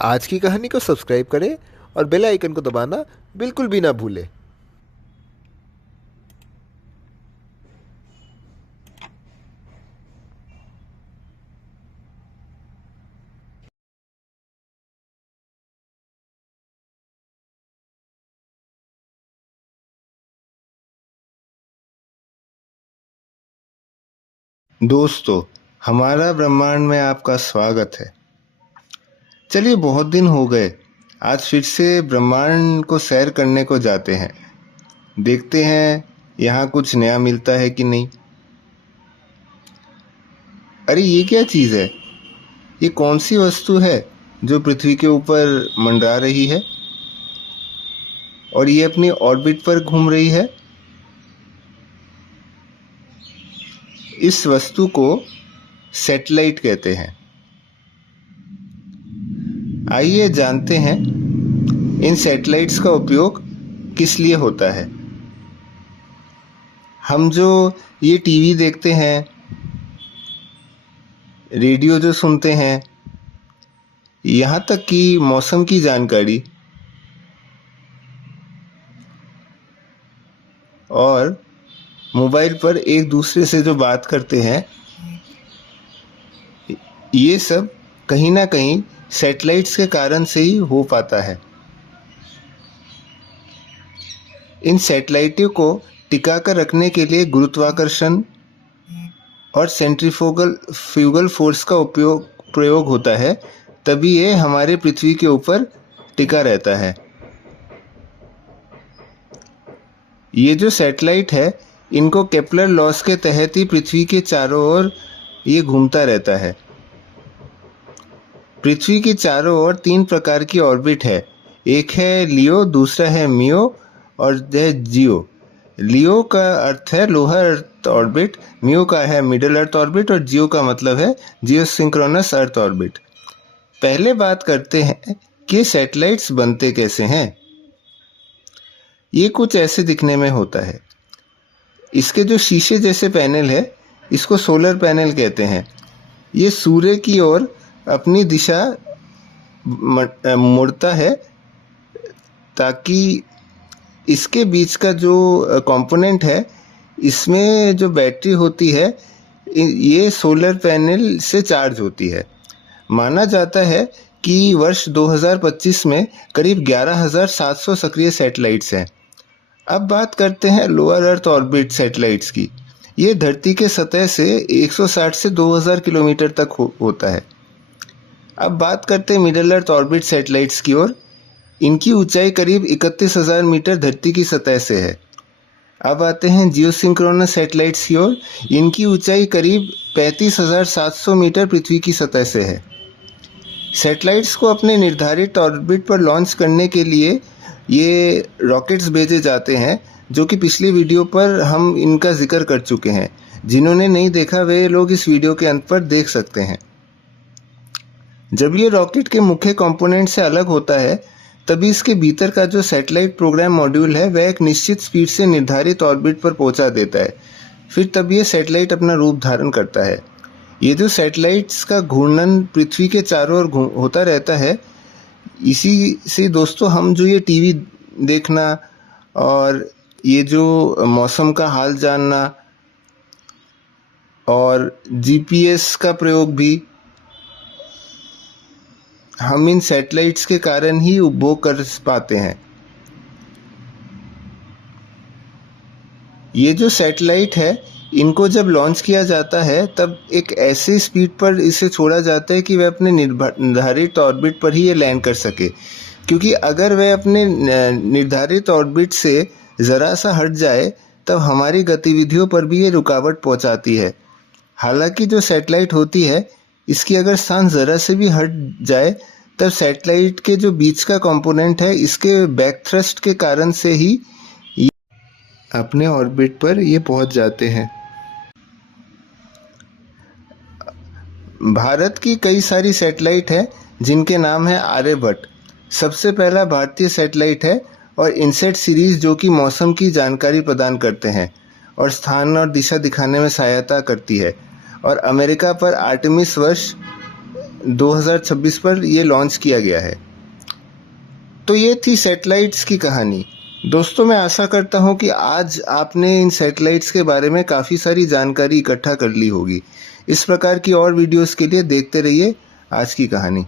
आज की कहानी को सब्सक्राइब करें और बेल आइकन को दबाना बिल्कुल भी ना भूलें। दोस्तों, हमारा ब्रह्मांड में आपका स्वागत है। चलिए, बहुत दिन हो गए, आज फिर से ब्रह्मांड को सैर करने को जाते हैं। देखते हैं यहाँ कुछ नया मिलता है कि नहीं। अरे, ये क्या चीज़ है? ये कौन सी वस्तु है जो पृथ्वी के ऊपर मंडरा रही है और ये अपनी ऑर्बिट पर घूम रही है? इस वस्तु को सैटेलाइट कहते हैं। आइए जानते हैं इन सैटेलाइट्स का उपयोग किस लिए होता है। हम जो ये टीवी देखते हैं, रेडियो जो सुनते हैं, यहाँ तक कि मौसम की जानकारी और मोबाइल पर एक दूसरे से जो बात करते हैं, ये सब कहीं ना कहीं सैटेलाइट्स के कारण से ही हो पाता है। इन सैटेलाइटों को टिका कर रखने के लिए गुरुत्वाकर्षण और सेंट्रीफ्यूगल फ्यूगल फोर्स का प्रयोग होता है, तभी ये हमारे पृथ्वी के ऊपर टिका रहता है। ये जो सैटेलाइट है, इनको केपलर लॉस के तहत ही पृथ्वी के चारों ओर ये घूमता रहता है। पृथ्वी के चारों ओर 3 प्रकार की ऑर्बिट है। एक है लियो, दूसरा है मियो और है जियो। लियो का अर्थ है लोअर अर्थ ऑर्बिट, मियो का है मिडिल अर्थ ऑर्बिट और जियो का मतलब है जियोसिंक्रोनस अर्थ ऑर्बिट। पहले बात करते हैं कि सैटेलाइट्स बनते कैसे हैं। ये कुछ ऐसे दिखने में होता है। इसके जो शीशे जैसे पैनल है, इसको सोलर पैनल कहते हैं। ये सूर्य की ओर अपनी दिशा मुड़ता है ताकि इसके बीच का जो कंपोनेंट है, इसमें जो बैटरी होती है, ये सोलर पैनल से चार्ज होती है। माना जाता है कि वर्ष 2025 में करीब 11,700 सक्रिय सैटेलाइट्स हैं। अब बात करते हैं लोअर अर्थ ऑर्बिट सैटेलाइट्स की। ये धरती के सतह से 160 से 2000 किलोमीटर तक होता है। अब बात करते हैं मिडिल अर्थ ऑर्बिट सैटेलाइट्स की ओर। इनकी ऊंचाई करीब 31,000 मीटर धरती की सतह से है। अब आते हैं जियोसिंक्रोनस सैटेलाइट्स की ओर। इनकी ऊंचाई करीब 35,700 मीटर पृथ्वी की सतह से है। सैटेलाइट्स को अपने निर्धारित ऑर्बिट पर लॉन्च करने के लिए ये रॉकेट्स भेजे जाते हैं, जो कि पिछली वीडियो पर हम इनका जिक्र कर चुके हैं। जिन्होंने नहीं देखा वे लोग इस वीडियो के अंत पर देख सकते हैं। जब ये रॉकेट के मुख्य कंपोनेंट से अलग होता है, तभी इसके भीतर का जो सैटेलाइट प्रोग्राम मॉड्यूल है, वह एक निश्चित स्पीड से निर्धारित ऑर्बिट पर पहुंचा देता है। फिर तब ये सैटेलाइट अपना रूप धारण करता है। ये जो सैटेलाइट्स का घूर्णन पृथ्वी के चारों ओर होता रहता है, इसी से दोस्तों हम जो ये टीवी देखना और ये जो मौसम का हाल जानना और जीपीएस का प्रयोग भी हम इन सैटेलाइट्स के कारण ही उपभोग कर पाते हैं। ये जो सैटेलाइट है, इनको जब लॉन्च किया जाता है, तब एक ऐसी स्पीड पर इसे छोड़ा जाता है कि वह अपने निर्धारित ऑर्बिट पर ही ये लैंड कर सके। क्योंकि अगर वह अपने निर्धारित ऑर्बिट से ज़रा सा हट जाए, तब हमारी गतिविधियों पर भी ये रुकावट पहुंचाती है। हालांकि जो सैटेलाइट होती है, इसकी अगर स्थान ज़रा से भी हट जाए, तब सैटेलाइट के जो बीच का कंपोनेंट है, इसके बैक थ्रस्ट के कारण से ही अपने ऑर्बिट पर ये पहुंच जाते हैं। भारत की कई सारी सैटेलाइट है, जिनके नाम है आर्यभट्ट। सबसे पहला भारतीय सैटेलाइट है और इनसेट सीरीज, जो कि मौसम की जानकारी प्रदान करते हैं और स्थान और दिशा दिखाने में सहायता करती है। और अमेरिका पर आर्टेमिस वर्ष 2026 पर ये लॉन्च किया गया है। तो ये थी सैटेलाइट्स की कहानी। दोस्तों, मैं आशा करता हूँ कि आज आपने इन सैटेलाइट्स के बारे में काफ़ी सारी जानकारी इकट्ठा कर ली होगी। इस प्रकार की और वीडियोस के लिए देखते रहिए आज की कहानी।